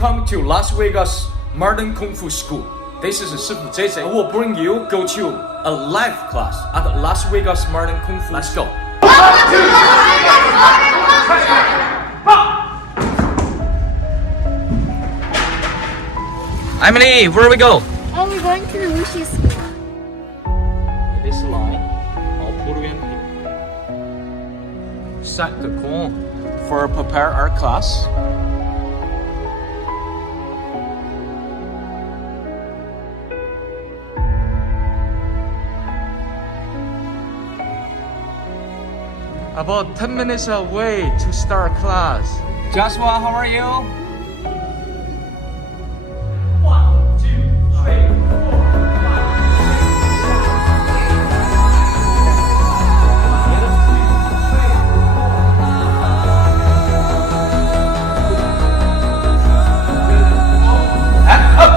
Welcome to Las Vegas Modern Kung Fu School. This is Shifu JJ. I will bring you go to a live class at Las Vegas Modern Kung Fu. Let's go. Emily, where we go? Oh, we're going to the Wuxi school. This line, all Korean people. Set the goal for prepare our class. About 10 minutes away to start class. Joshua, how are you? 1, 2, 3, 4, 5, 6, 7, 8. And up.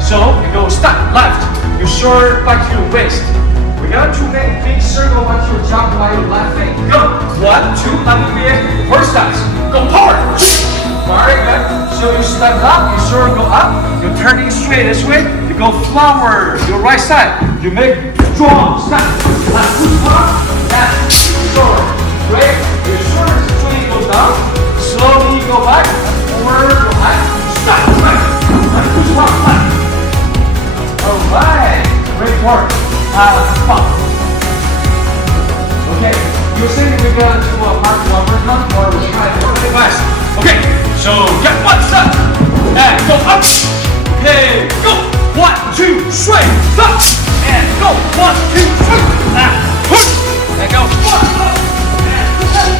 So you go step left. You short back to your waist. We're going to make a big circle once you jump by your left leg. Go! 1, 2, let me begin. First steps. Go forward! Very good. So you step up, you sort of go up, you're turning straight this way, you go forward, your right side. You make strong step. Left foot up, and short. Great. Your shoulder straight goes down. Slowly go back, forward, go back. Stop, right. Left foot up, left. Alright. Great work. Stop. Okay, you were saying we're going to mark one more time, or we're trying to work it fast. Okay, so get one step, and go up. Okay, go. 1, 2, straight, stop. And go. 1, 2, 3. And push. And go. 1, up. And push.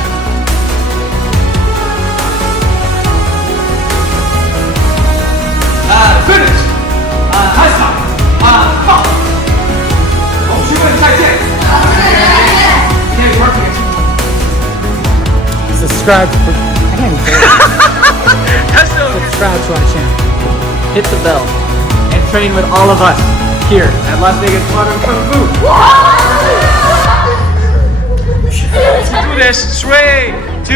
Finish. High stop. Stop. 同学们再见。Okay, perfect. Subscribe for, I can't even say it. That's so good. Subscribe to our channel. Hit the bell and train with all of us here at Las Vegas Modern Kung Fu. Let's do this. 3, 2,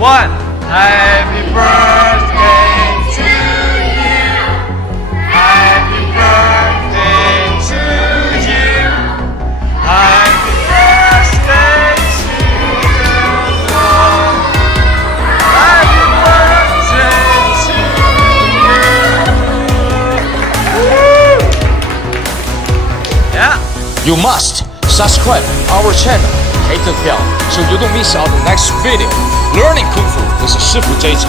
1. Happy birthday to you. Happy birthday to you. Happy birthday to you. Happy birthday to you. Yeah. You must subscribe our channel, hit the bell, so you don't miss out the next video. Learning Kung Fu with Shifu JJ.